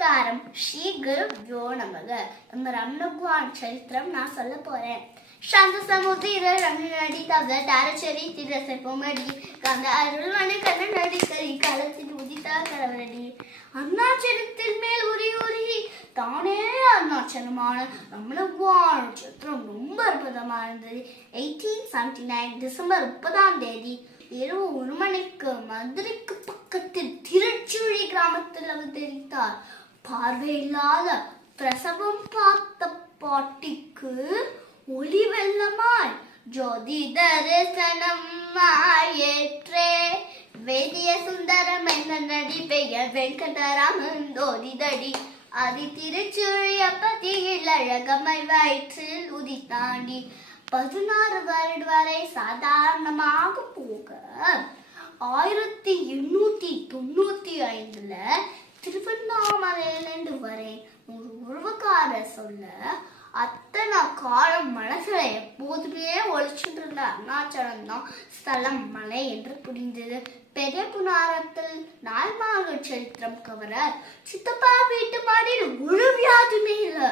நமஸ்காரம். ஸ்ரீ குருப்யோ நமக. நம்ம ரமணகுவான் சரித்திரம் நான் சொல்ல போறேன். சாந்த சமுதிர ரமணடி தவ தாரச்சரி திரசை பொமடி கந்த அருள்வன கண்ணடி கரி காலத்தில் உதித்தா கரவரடி அருணாச்சலத்தின் மேல் உரி உருகி தானே அருணாச்சலமான ரமணகுவான் சரித்திரம் ரொம்ப அற்புதமா இருந்தது. 1879 டிசம்பர் 30 இரவு 1 மணிக்கு மதுரைக்கு பக்கத்தில் திருச்சுழி கிராமத்தில் அவதரித்தார். பார்வையில்லாத பிரசவம் பார்த்த பாட்டிக்கு ஒளி வெள்ளமாய் ஜோதி தரிசனம் ஏற்றே வேதிய சுந்தரம் என்ன நடி பெயர் வெங்கடராமன் தோதிதடி அதி திருச்சுழி அப்பதியில் அழகமை வயிற்றில் உதித்தாண்டி 16 வருட வரை சாதாரணமாக போக 1895 திருவண்ணாமலையிலிருந்து வரை ஒரு உறவுக்கார சொல்ல அத்தனை காலம் மனசுல எப்போதுமே ஒழிச்சுட்டு இருந்த அருணாச்சலம் தான் ஸ்தலம் மலை என்று புரிந்தது. பெரிய புராணத்தில் நால்மார்கள் சரித்திரம் கவர சித்தப்பா வீட்டு மாடியில் ஒரு வியாதியுமே இல்லை.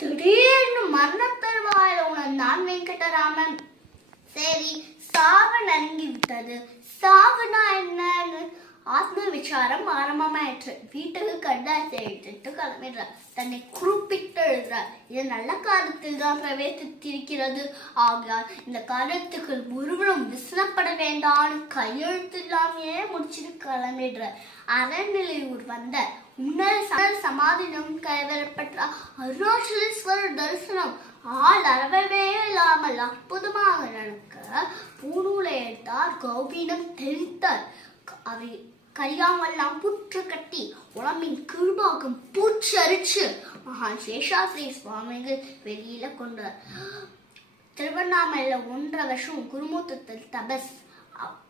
திடீர்னு மரணத்தருவாயில உணர்ந்தான் வெங்கடராமன். சரி, சாவு நெருங்கி விட்டது. சாவுனா என்னன்னு ஆத்ம விசாரம் ஆரம்பமாயிற்று. வீட்டுக்கு கண்டாசை எடுத்துட்டு கிளம்பிடுறார். தன்னை குறிப்பிட்டு எழுதுறார். இது நல்ல காலத்தில் தான் பிரவேசித்திருக்கிறது. ஆகையால் இந்த காலத்துக்கு ஒருவரும் விசனப்பட வேண்டாம்னு கையெழுத்து இல்லாமையே முடிச்சுட்டு கிளம்பிடுறார். அறநிலையூர் வந்த முன்னர் சமாதினம் கைவரப்பட்ட அருணாச்சலேஸ்வரர் தரிசனம் ஆள் அறவே இல்லாமல் அற்புதமாக நடக்க பூநூலை எடுத்தார். கௌபீனம் தெரித்தார். அவை கரியாமெல்லாம் புற்று கட்டி உடம்பின் கீழ்பாகம் பூச்சரிச்சு மகான் சேஷாத்ரி சுவாமிகள் வெளியில கொண்டார். திருவண்ணாமலையில 1.5 வருஷம் குருமூர்த்தத்தில் தபஸ்.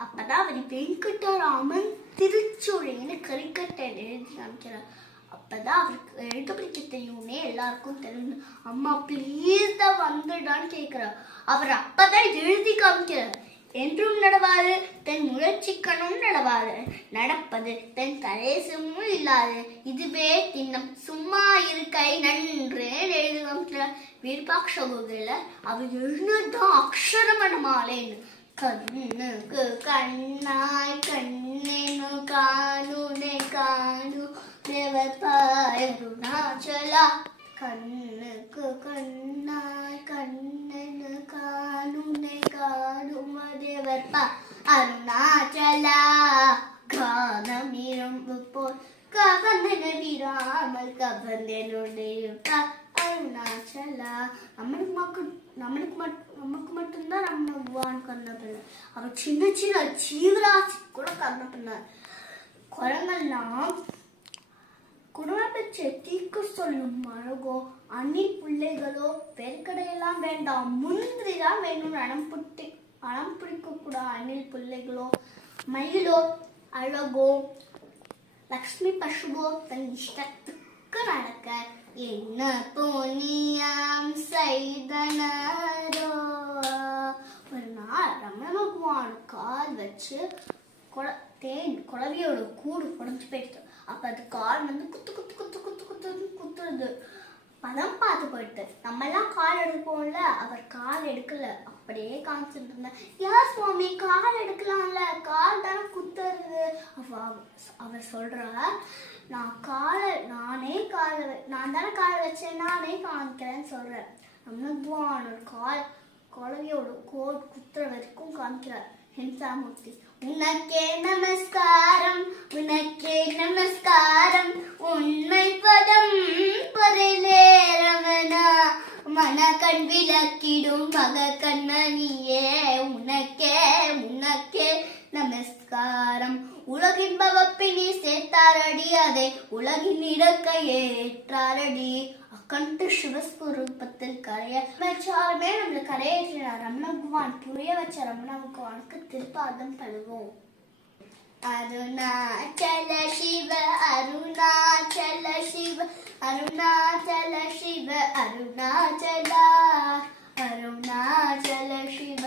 அப்பதான் அவர் வெங்கடராமன் திருச்சுழின்னு கரிக்கட்டை எழுதி காமிக்கிறார். அப்பதான் அவருக்கு எழுத படிக்க தெரியும்னே எல்லாருக்கும் தெரியும். அம்மா பிளீஸ் தான் வந்துடான்னு கேட்கிறார். அவர் அப்பதான் எழுதி காமிக்கிறார். என்றும் நடவாது தன் முயற்சிக்கணும் நடவாது நடப்பது தன் தரேசமும் இல்லாது இதுவே தின்னம் சும்மா இருக்கை நன்று எழுதி காமிக்கிறார். விருப்பாட்ச கோவில அவர் எழுதுதான் அக்ஷரமண மாலேன்னு கண்ணுக்கு கண்ணாய் கண்ணேனு காணுனே காணு தேவருணாச்சலா கண்ணுக்கு கண்ணாய் கண்ணனு காணுனே காணும் தேவர்பா அருணாச்சலா கானம் இரும்பு போல் கவர்ந்தன விராமல் கவர்ந்தேனுடையப்பா அருணாச்சலா. நமக்கு மட்டும்தான் ரமணகுவான் கருணப்பிள்ள. அவர் சின்ன சின்ன ஜீவராசி கூட கருணப்பிள்ளார். குரங்கள்லாம் குணப்பெற்ற தீக்கு சொல்லும் அழகோ அணில் பிள்ளைகளோ வெறுக்கடையெல்லாம் வேண்டாம் முந்திரி தான் வேணும். அடம் பிடிக்க கூட அணில் பிள்ளைகளோ மயிலோ அழகோ லக்ஷ்மி பசுவோ தன் இஷ்டத்துக்கு நடக்க என்ன புண்ணியம் செய்தனரோ. ஒரு நாள் ரமணகுவான் கால் வச்சு தேன் குளவியோட கூடு உடஞ்சு போயிடுது. அப்ப அது கால் வந்து குத்து குத்து குத்து குத்து குத்துன்னு குத்துறது. பதம் பார்த்து போயிட்டு நம்ம எல்லாம் கால் எடுப்போம்ல, அவர் கால் எடுக்கல, அப்படியே காமிச்சுட்டு இருந்தேன். ஏன் சுவாமி கால் எடுக்கலாம்ல, கால் தானே குத்துறது. அவர் சொல்றா, நான் தானே கால் வச்சேன், நானே காமிக்கிறேன்னு சொல்றேன். ரமணகுவான் கால் குளவியோட கோல் குத்துற வரைக்கும் காமிக்கிறார். ஹிம்சாமூர்த்தி உனக்கே நமஸ்காரம் உனக்கே நமஸ்காரம் உண்மை பதம் பொருளே ரமணா மன கண் விளக்கிடும் மக கண்மணியே உனக்கே உனக்கே நமஸ்காரம். உலகின் பவப்பினி சேர்த்தாரடி அதை உலகின் இடக்கை ஏற்றாரடி அக்கண்ட சிவஸ்வரூபத்தில் கரைய வச்சாலுமே நம்மளுக்கு கரையேற்றினார். ரமணகுவான் புரிய வச்ச ரமணகுவானுக்கு திருப்பாதம் தழுவோம். அருணாச்சல சிவ அருணாச்சல சிவ அருணாச்சல சிவ அருணாச்சலா அருணாச்சல சிவ